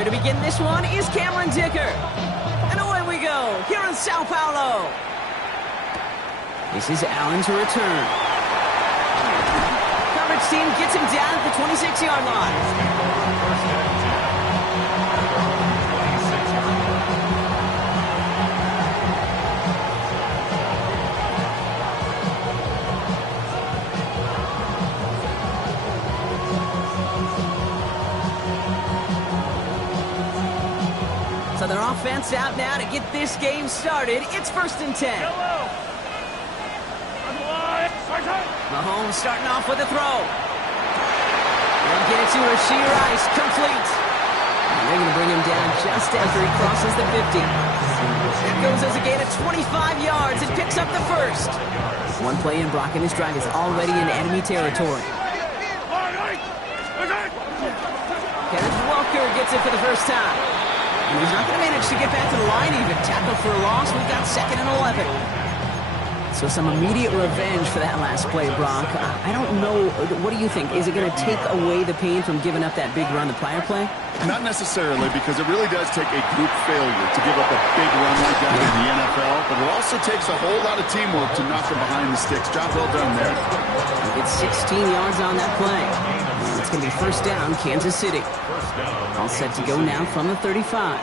Here to begin this one is Cameron Dicker. And away we go, here in Sao Paulo. This is Allen to return. Coverage team gets him down at the 26-yard line. So their offense out now to get this game started. It's 1st and 10. Mahomes starting off with a throw. They'll get it to Rashee Rice, complete. And they're going to bring him down just after he crosses the 50. That goes as a gain of 25 yards and picks up the first. One play in, Brock, and his drive is already in enemy territory. Kenneth Walker gets it for the first time. And he's not going to manage to get back to the line even. Tackle for a loss. We've got 2nd and 11. So some immediate revenge for that last play, Brock. I don't know. What do you think? Is it going to take away the pain from giving up that big run the prior play? Not necessarily, because it really does take a group failure to give up a big run like that in the NFL. But it also takes a whole lot of teamwork to knock them behind the sticks. Job well done there. It's 16 yards on that play. It's going to be 1st down, Kansas City. All set to go now from the 35.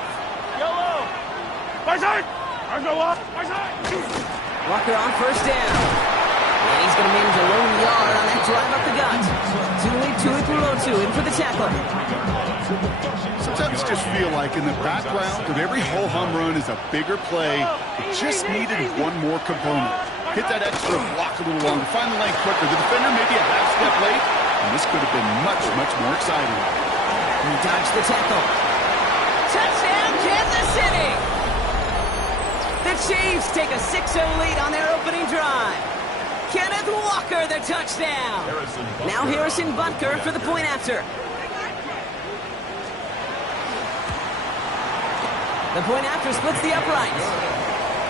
Walker on 1st down. And he's going to manage a lone yard on that drive up the gut. Tuipulotu in for the tackle. Sometimes you just feel like in the background of every ho-hum run is a bigger play. It just needed one more component. Hit that extra block a little longer. Find the lane quicker. The defender maybe a half step late. And this could have been much, much more exciting. He dodged the tackle. Touchdown, Kansas City! The Chiefs take a 6-0 lead on their opening drive. Kenneth Walker, the touchdown. Now Harrison Butker for the point after. The point after splits the uprights.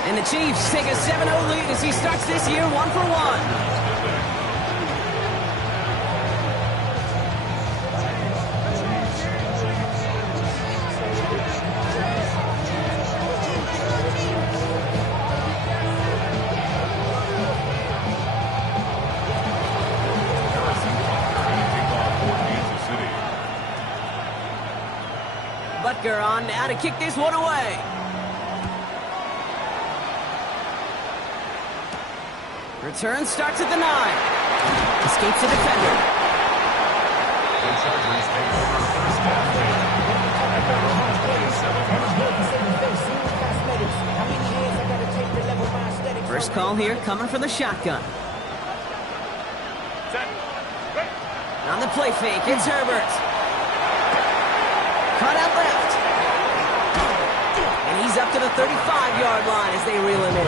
And the Chiefs take a 7-0 lead as he starts this year 1-for-1. Butker on now to kick this one away. Return starts at the 9. Escapes the defender. First call here coming from the shotgun. On the play fake, it's Herbert. Cut out left. And he's up to the 35-yard line as they reel him in.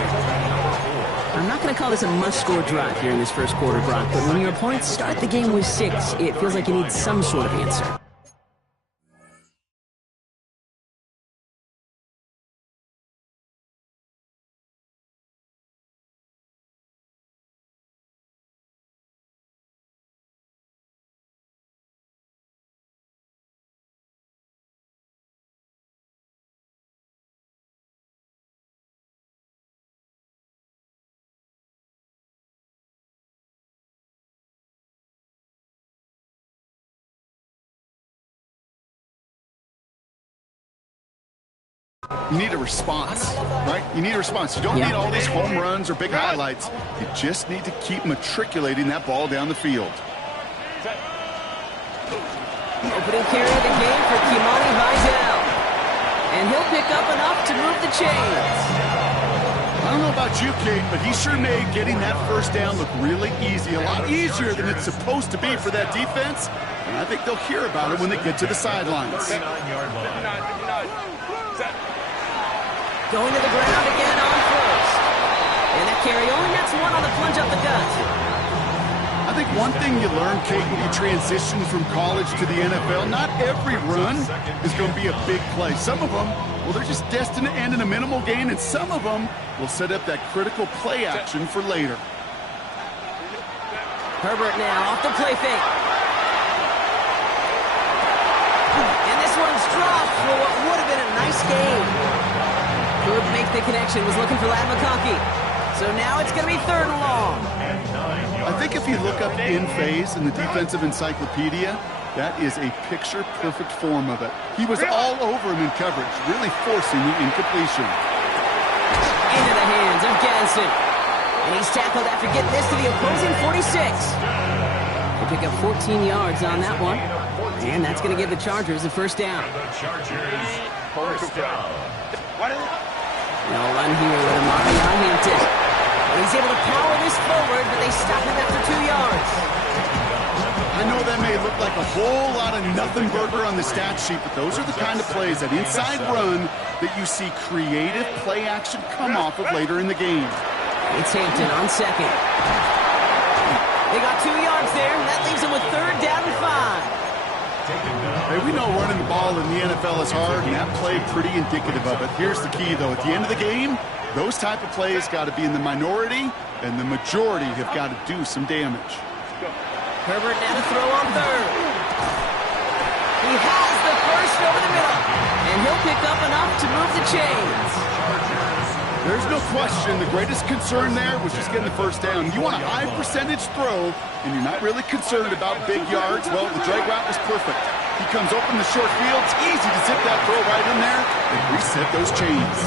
I'm not going to call this a must-score drive here in this first quarter, Brock, but when your opponents start the game with 6, it feels like you need some sort of answer. You need a response, right? You need a response. You don't need all these home runs or big highlights. You just need to keep matriculating that ball down the field. Opening carry of the game for Kimani Vidal. And he'll pick up enough to move the chains. I don't know about you, Kate, but he sure made getting that 1st down look really easy. A lot easier than it's supposed to be for that defense. And I think they'll hear about it when they get to the sidelines. Going to the ground again on 1st. And that carry only nets 1 on the plunge up the gut. I think one thing you learn, Kate, when you transition from college to the NFL, not every run is going to be a big play. Some of them, well, they're just destined to end in a minimal gain, and some of them will set up that critical play action for later. Herbert now off the play fake. And this one's dropped for what would have been a nice game. Couldn't make the connection, was looking for Ladd McConkey. So now it's going to be 3rd and long. I think if you look up in phase in the defensive encyclopedia, that is a picture-perfect form of it. He was all over him in coverage, really forcing the incompletion. Into the hands of Gadsden. And he's tackled after getting this to the opposing 46. They pick up 14 yards on that one. And that's going to give the Chargers a first down. They'll run here with Amari Hampton. He's able to power this forward, but they stop him after 2 yards. I know that may look like a whole lot of nothing burger on the stat sheet, but those are the kind of plays, that inside run, that you see creative play action come off of later in the game. It's Hampton on 2nd. They got 2 yards there, and that leaves them with 3rd down and 5. Hey, we know running the ball in the NFL is hard, and that play pretty indicative of it. Here's the key, though. At the end of the game, those type of plays got to be in the minority, and the majority have got to do some damage. Herbert now to throw on 3rd. He has the first over the middle, and he'll pick up enough to move the chains. There's no question the greatest concern there was just getting the first down. You want a high percentage throw, and you're not really concerned about big yards. Well, the drag route was perfect. He comes open the short field. It's easy to zip that throw right in there and reset those chains.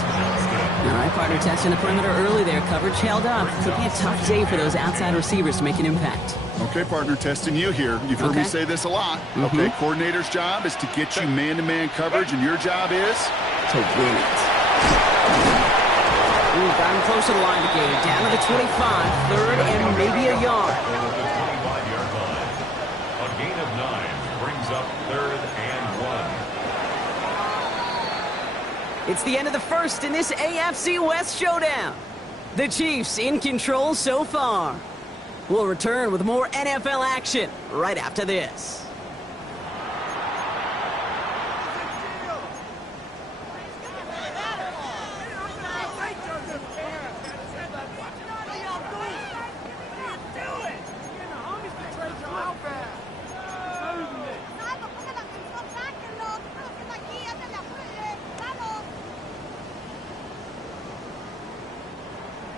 All right, partner, testing the perimeter early there. Coverage held up. Could be a tough day for those outside receivers to make an impact. Okay, partner, testing you here. You've heard me say this a lot. Okay, coordinator's job is to get you man-to-man coverage, and your job is to win it. Ooh, got him close to the line to gain. Down to the 25, 3rd and maybe a yard. A gain of 9 brings up 3rd and 1. It's the end of the first in this AFC West showdown. The Chiefs in control so far. We'll return with more NFL action right after this.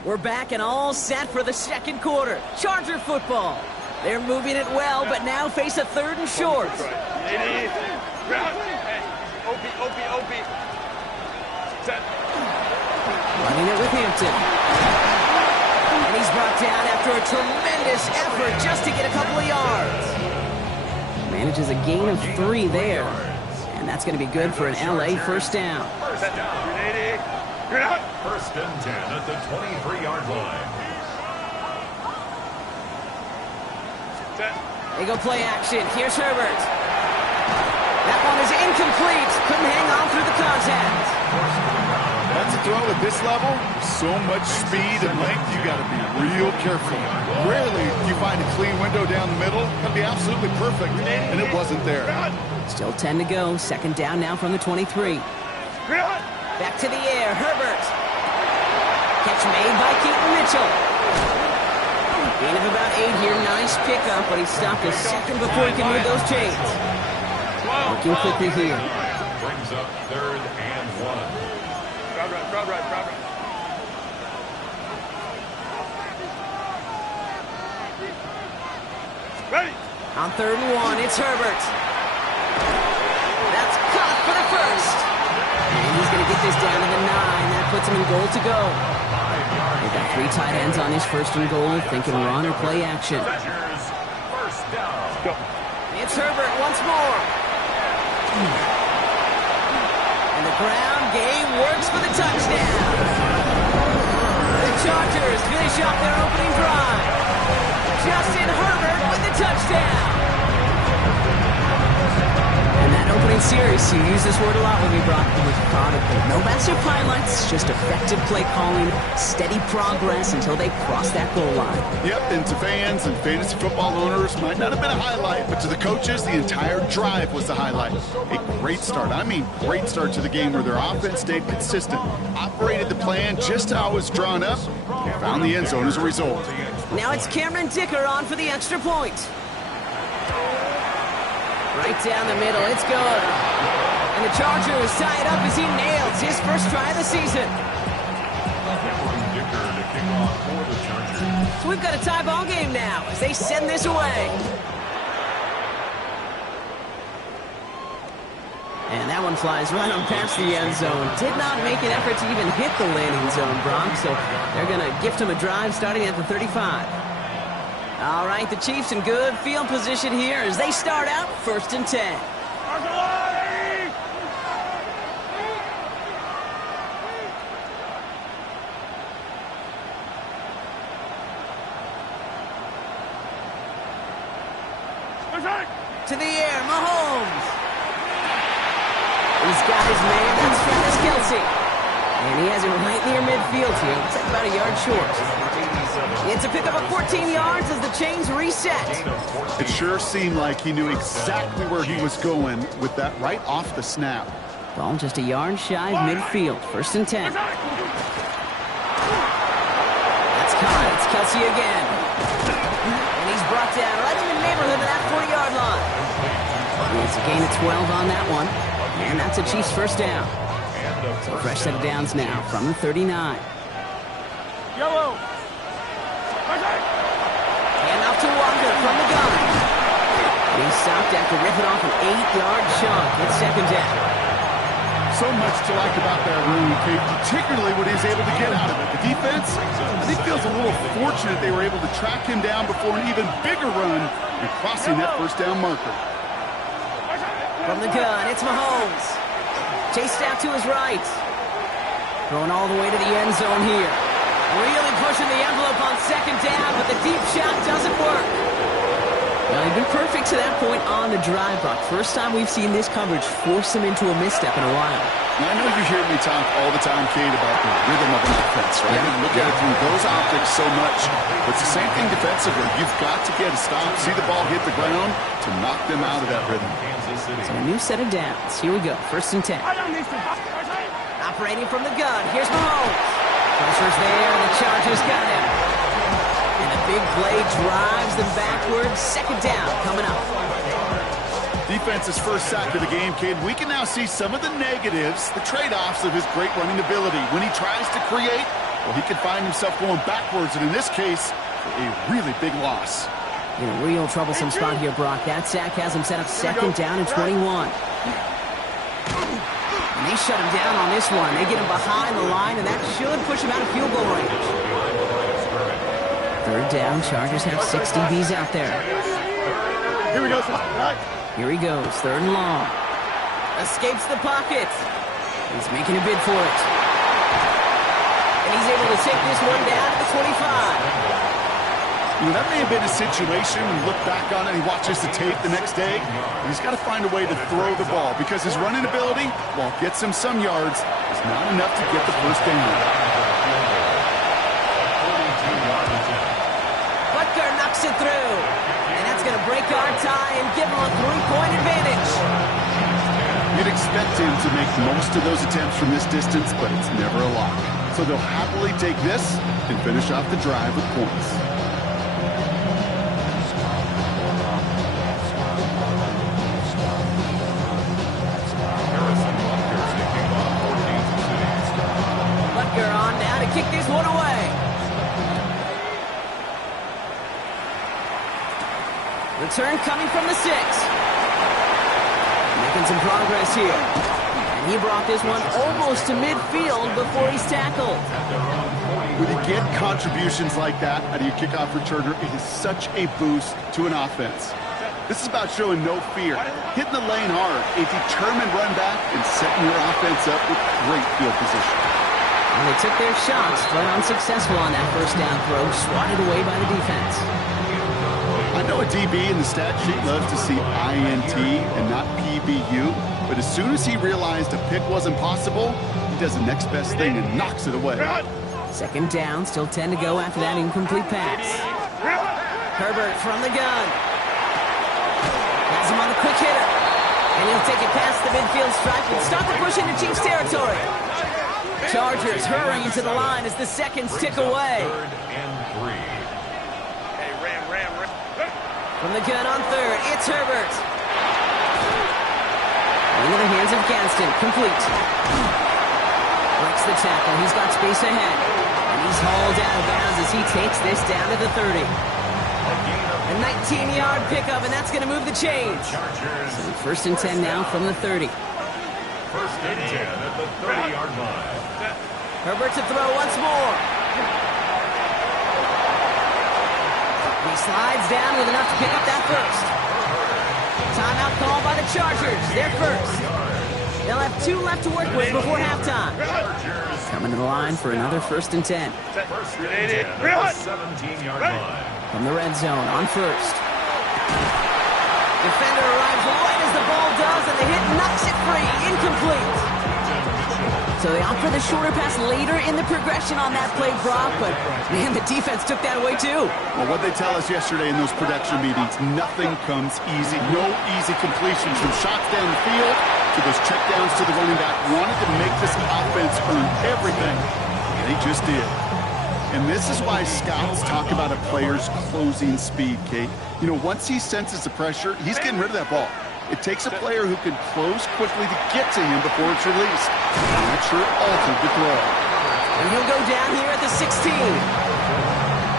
We're back and all set for the 2nd quarter. Charger football. They're moving it well, but now face a 3rd and short. Running it with Hampton. And he's brought down after a tremendous effort just to get a couple of yards. Manages a gain of 3 there. And that's going to be good for an LA first down. First and 10 at the 23-yard line. They go play action. Here's Herbert. That one is incomplete. Couldn't hang on through the contact. That's a throw at this level. So much speed and length, you got to be real careful. Rarely do you find a clean window down the middle. It'd be absolutely perfect, and it wasn't there. Still 10 to go. 2nd down now from the 23. Back to the air. Herbert. Catch made by Keaton Mitchell. Gain of about 8 here. Nice pickup, but he stopped a second before he can move those chains. Looking quickly here. Brings up 3rd and 1. Crowd right. Ready. On 3rd and 1, it's Herbert. That's caught for the first. And he's going to get this down to the 9. That puts him in goal to go. They've got 3 tight ends on his 1st and goal, thinking run or play action. First down. It's Herbert once more. And the ground game works for the touchdown. The Chargers finish off their opening drive. Justin Herbert with the touchdown. And that opening series, you use this word a lot when we brought them with product. No massive highlights, just effective play calling, steady progress until they cross that goal line. Yep, and to fans and fantasy football owners, might not have been a highlight, but to the coaches, the entire drive was the highlight. A great start. I mean, great start to the game where their offense stayed consistent, operated the plan just how it was drawn up, and found the end zone as a result. Now it's Cameron Dicker on for the extra point. Right down the middle, it's good. And the Chargers tie it up as he nails his first try of the season. So we've got a tie ball game now as they send this away. And that one flies right on past the end zone. Did not make an effort to even hit the landing zone, Brock. So they're going to gift him a drive starting at the 35. All right, the Chiefs in good field position here as they start out 1st and 10. To the air, Mahomes. He's got his man, that's Travis Kelce. And he has him right near midfield here. Looks like about a yard short. It's a pickup of 14 yards as the chains reset. It sure seemed like he knew exactly where he was going with that right off the snap. Ball just a yard shy of midfield. 1st and 10. That's caught. It's Kelce again. And he's brought down right in the neighborhood of that 40-yard line. It's a gain of 12 on that one. And that's a Chiefs first down. So a fresh set of downs now from the 39. Yellow. And off to Walker from the gun. And he's stopped after ripping off an 8-yard chunk. It's 2nd down. So much to like about that run, Kate, particularly what he's able to get out of it. The defense, I think, feels a little fortunate they were able to track him down before an even bigger run and crossing that first down marker. From the gun, it's Mahomes. Chased out to his right. Going all the way to the end zone here. Really pushing the envelope on 2nd down, but the deep shot doesn't work. Well, he'd been perfect to that point on the drive, Buck. First time we've seen this coverage force him into a misstep in a while. Now, I know you hear me talk all the time, Kate, about the rhythm of an offense, right? Yeah. And look at it through those optics so much. But it's the same thing defensively. You've got to get a stop, see the ball hit the ground to knock them out of that rhythm. So a new set of downs. Here we go. 1st and 10. Operating from the gun. Here's Mahomes. Pressure's there, and the Chargers got him. And a big play drives them backwards. 2nd down coming up. Defense's first sack of the game, Kate. We can now see some of the negatives, the trade-offs of his great running ability. When he tries to create, well, he can find himself going backwards, and in this case, a really big loss. In a real troublesome spot here, Brock. That sack has him set up 2nd down and 21. And they shut him down on this one. They get him behind the line, and that should push him out of field goal range. 3rd down. Chargers have 6 DBs out there. Here we go. Here he goes. 3rd and long. Escapes the pocket. He's making a bid for it. And he's able to take this one down to the 25. You know, that may have been a situation when you look back on it and he watches the tape the next day. He's got to find a way to throw the ball because his running ability, while it gets him some yards, is not enough to get the first down. Butker knocks it through. And that's going to break our tie and give him a 3-point advantage. You'd expect him to make most of those attempts from this distance, but it's never a lock. So they'll happily take this and finish off the drive with points. Kick this one away. Return coming from the 6. Making some progress here. And he brought this one almost to midfield before he's tackled. When you get contributions like that out of your kickoff returner, it is such a boost to an offense. This is about showing no fear, hitting the lane hard, a determined run back, and setting your offense up with great field position. And they took their shots, but unsuccessful on that first down throw, swatted away by the defense. I know a DB in the stat sheet loves to see INT and not PBU, but as soon as he realized a pick wasn't possible, he does the next best thing and knocks it away. 2nd down, still 10 to go after that incomplete pass. Herbert from the gun. Has him on the quick hitter. And he'll take it past the midfield stripe and start the push into Chiefs territory. Chargers hurrying to the line as the seconds tick away. 3rd and 3. Hey, Ram. From the gun on 3rd, it's Herbert. Into the hands of Gadsden. Complete. Breaks the tackle. He's got space ahead. And he's hauled out of bounds as he takes this down to the 30. A 19-yard pickup, and that's going to move the change. So first and 10 now from the 30. First and 10 at the 30-yard line. Herbert to throw once more. He slides down with enough to pick up that first. Timeout called by the Chargers. They're first. They'll have 2 left to work with before halftime. Coming to the line for another first and 10. First and 10 at the 17-yard line. From the red zone on first. Defender arrives right as the ball does, and the hit knocks it free. Incomplete. So they opt for the shorter pass later in the progression on that play, Brock, but man, the defense took that away too. Well, what they tell us yesterday in those production meetings, nothing comes easy. No easy completions from shots down the field to those checkdowns to the running back. Wanted to make this offense earn everything. They just did. And this is why scouts talk about a player's closing speed, Kate. You know, once he senses the pressure, he's getting rid of that ball. It takes a player who can close quickly to get to him before it's released. And that sure altered the throw. And he'll go down here at the 16.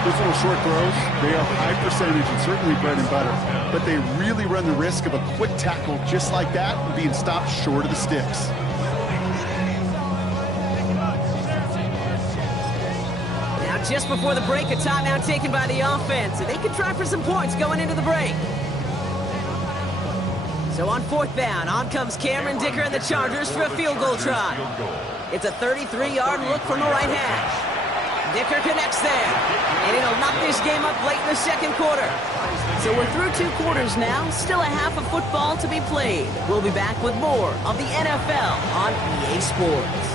Those little short throws, they are high percentage and certainly bread and butter. But they really run the risk of a quick tackle just like that and being stopped short of the sticks. Now just before the break, a timeout taken by the offense. And they could try for some points going into the break. So on fourth down, on comes Cameron Dicker and the Chargers for a field goal try. It's a 33-yard look from the right hash. Dicker connects there, and it'll knock this game up late in the second quarter. So we're through 2 quarters now, still a half of football to be played. We'll be back with more of the NFL on EA Sports.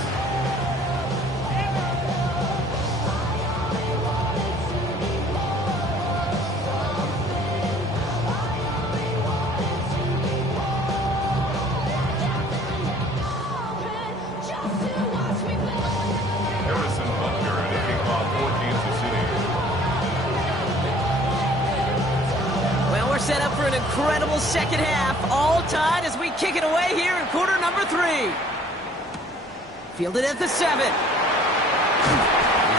Incredible second half, all tied as we kick it away here in quarter number 3. Fielded at the 7. And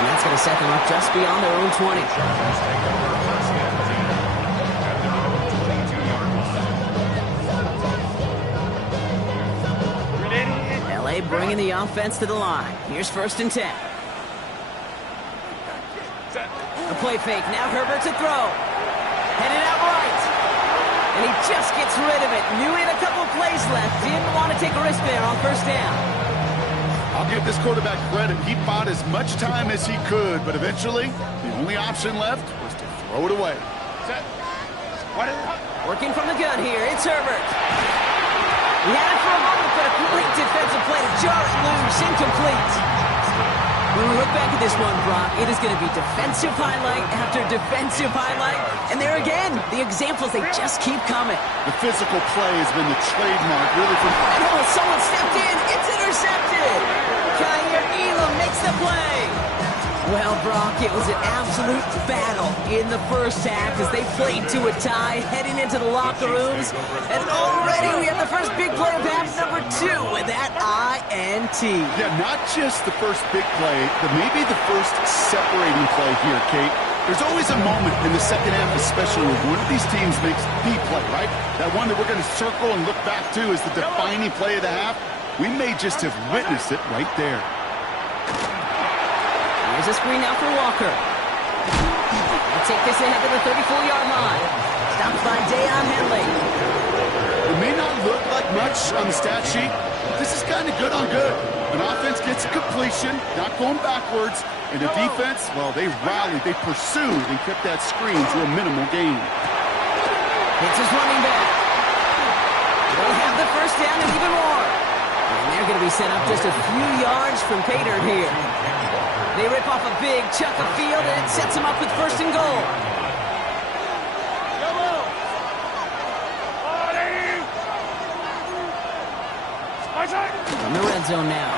that's going to set them up just beyond their own 20. LA bringing the offense to the line. Here's first and 10. A play fake, now Herbert to throw. Headed out right. And he just gets rid of it. Knew he had a couple plays left. Didn't want to take a risk there on first down. I'll give this quarterback credit. He bought as much time as he could, but eventually, the only option left was to throw it away. Working from the gun here, it's Herbert. He had it for a moment, but a great defensive play to jar it loose. Incomplete. When we look back at this one, Brock, it is going to be defensive highlight after defensive highlight. And there again, the examples, they just keep coming. The physical play has been the trademark, really, from... Oh, someone stepped in. It's intercepted. Kaiir Elam makes the play. Well, Brock, it was an absolute battle in the first half as they played to a tie, heading into the locker rooms. And already we have the first big play of half number 2 with that INT. Yeah, not just the first big play, but maybe the first separating play here, Kate. There's always a moment in the second half, especially when one of these teams makes the play, right? That one that we're going to circle and look back to as the defining play of the half. We may just have witnessed it right there. Here's a screen now for Walker. They'll take this ahead to the 34-yard line. Stopped by Deion Henley. It may not look like much on the stat sheet, but this is kind of good on good. An offense gets a completion, not going backwards, and the defense, well, they rallied, they pursued, and kept that screen to a minimal gain. It's his running back. They'll have the first down and even more. And they're going to be set up just a few yards from Pater here. They rip off a big chunk of field, and it sets them up with first and goal. From the red zone now.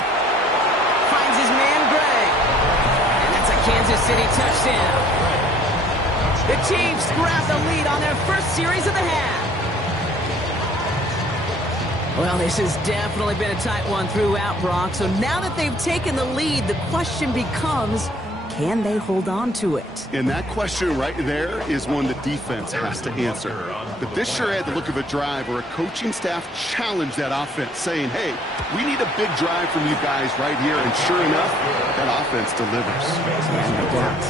Finds his man, Gray. And that's a Kansas City touchdown. The Chiefs grab the lead on their first series of the half. Well, this has definitely been a tight one throughout, Brock. So now that they've taken the lead, the question becomes, can they hold on to it? And that question right there is one the defense has to answer. But this sure had the look of a drive where a coaching staff challenged that offense, saying, hey, we need a big drive from you guys right here. And sure enough, that offense delivers. Yeah, no doubt.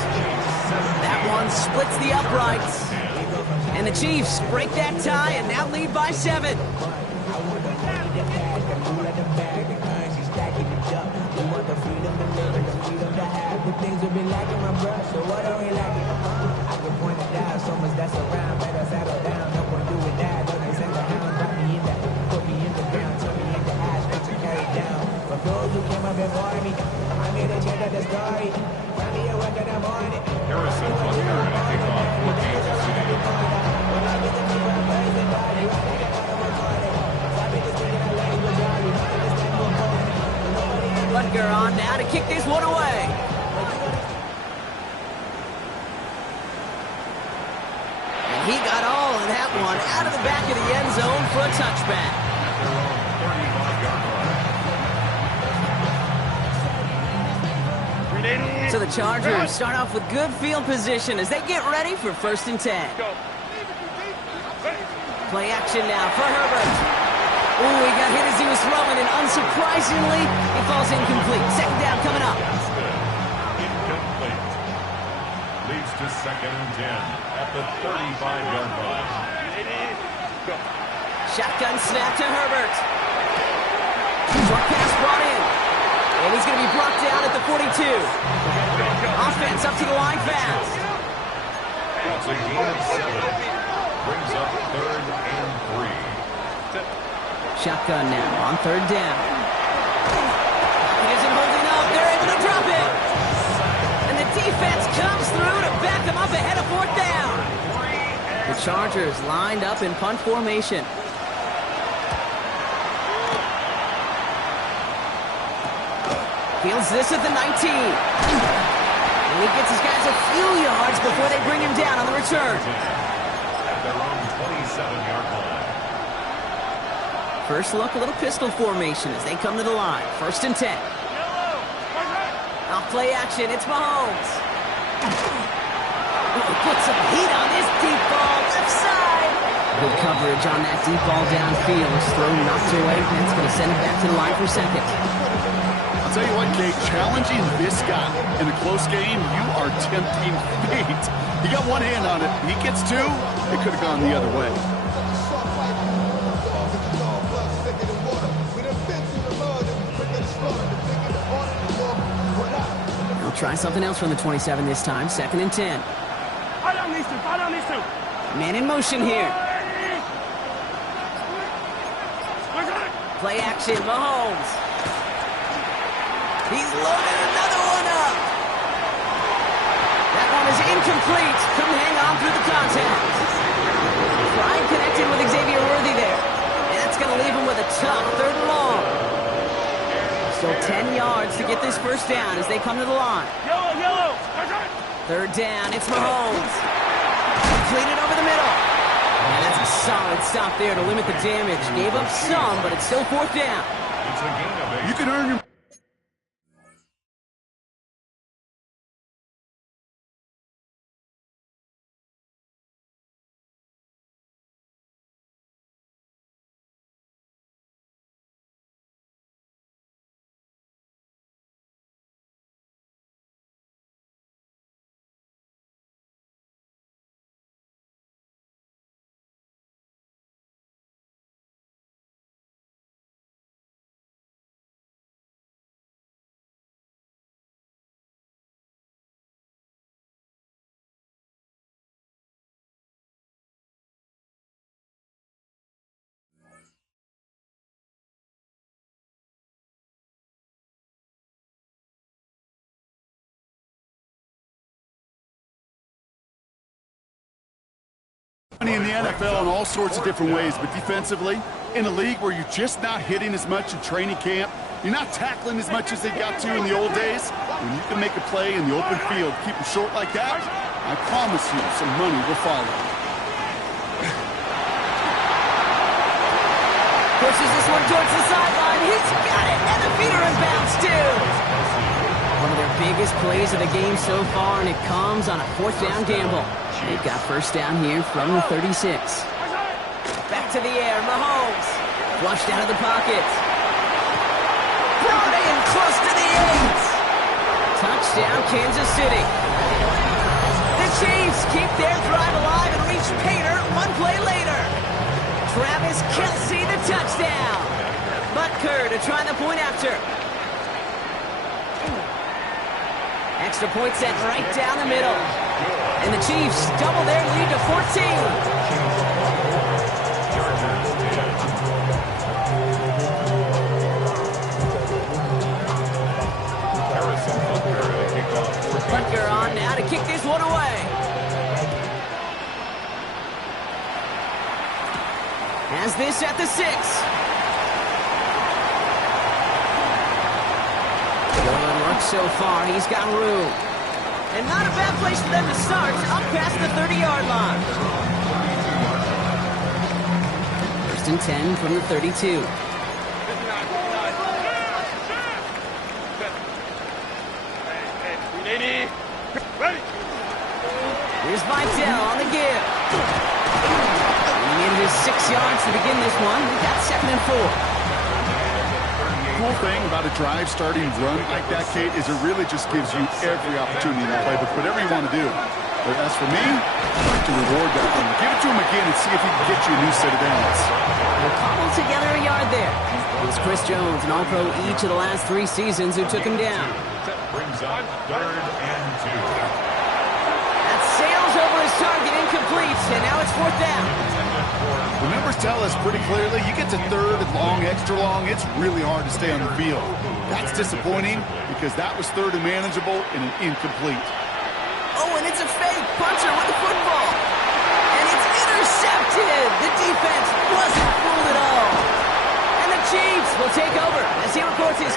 That one splits the uprights. And the Chiefs break that tie and now lead by 7. Things will be lacking my brush, so what are we lacking? I can point it down, so much that's around, better settle down, no point doing that, don't they send the hound, drop me in that, put me in the ground, turn me into ash, make me carry down. For those who came up before me, I made a change of the story, tell me a word in the morning. Harrison Butker and a kickoff for Kansas City. Butker on now to kick this one away. He got all of that one out of the back of the end zone for a touchback. So the Chargers start off with good field position as they get ready for 1st and 10. Play action now for Herbert. Ooh, he got hit as he was throwing, and unsurprisingly, he falls incomplete. 2nd down coming up. Incomplete. Leads to 2nd and 10. At the 35-yard line. Shotgun snap to Herbert. Short pass brought in. And he's going to be brought down at the 42. Offense up to the line fast. That's a gain of 7. Brings up 3rd and 3. Shotgun now on 3rd down. He isn't holding up. They're able to drop it. And the defense comes through to back them up ahead of 4th down. The Chargers lined up in punt formation. Fields this at the 19. And he gets his guys a few yards before they bring him down on the return. At their own 27-yard line. First look, a little pistol formation as they come to the line. 1st and 10. Off play action, it's Mahomes. Put some heat on this deep ball, left side. Good coverage on that deep ball downfield. Throw knocked away, and it's going to send it back to the line for 2nd. I'll tell you what, Kate, challenging this guy in a close game, you are tempting fate. He got one hand on it. He gets 2, it could have gone the other way. We'll try something else from the 27 this time. 2nd and 10. Man in motion here. Play action, Mahomes. He's loaded another one up. That one is incomplete. Couldn't hang on through the contact. Pride connected with Xavier Worthy there. And that's going to leave him with a tough 3rd and long. Still 10 yards to get this 1st down as they come to the line. 3rd down, it's Mahomes. Completed over the middle. And that's a solid stop there to limit the damage. Gave up some, but it's still 4th down. It's a gain of 8. You can earn your... In the NFL in all sorts of different ways, but defensively, in a league where you're just not hitting as much in training camp, you're not tackling as much as they got to in the old days, when you can make a play in the open field, keep it short like that, I promise you some money will follow. Pushes this one towards the sideline. He's got it, and the feet are in bounds, too. One of their biggest plays of the game so far, and it comes on a 4th down gamble. They've got first down here from the 36. Back to the air, Mahomes. Flushed out of the pocket. Brought in close to the 8. Touchdown, Kansas City. The Chiefs keep their drive alive and reach Pater one play later. Travis Kelce, the touchdown. Butker to try the point after. Extra point set right down the middle. And the Chiefs double their lead to 14. Butker on now to kick this one away. Has this at the 6. Good work so far. He's got room. And not a bad place for them to start, up past the 30-yard line. 1st and 10 from the 32. Here's Vitale on the give. Bringing in his 6 yards to begin this one. That's 2nd and 4. Cool thing about a drive starting run like that, Kate, is it really just gives you every opportunity in the playbook, whatever you want to do. But as for me, I'd like to reward that one. Give it to him again and see if he can get you a new set of downs. We'll cobble together a yard there. It was Chris Jones, an All-Pro each of the last 3 seasons, who took him down. Brings up 3rd and 2. That sails over his target, incomplete, and now it's 4th down. The numbers tell us pretty clearly, you get to 3rd and long, extra long, it's really hard to stay on the field. That's disappointing because that was 3rd and manageable and an incomplete. Oh, and it's a fake puncher with the football. And it's intercepted. The defense wasn't fooled at all. And the Chiefs will take over as he records his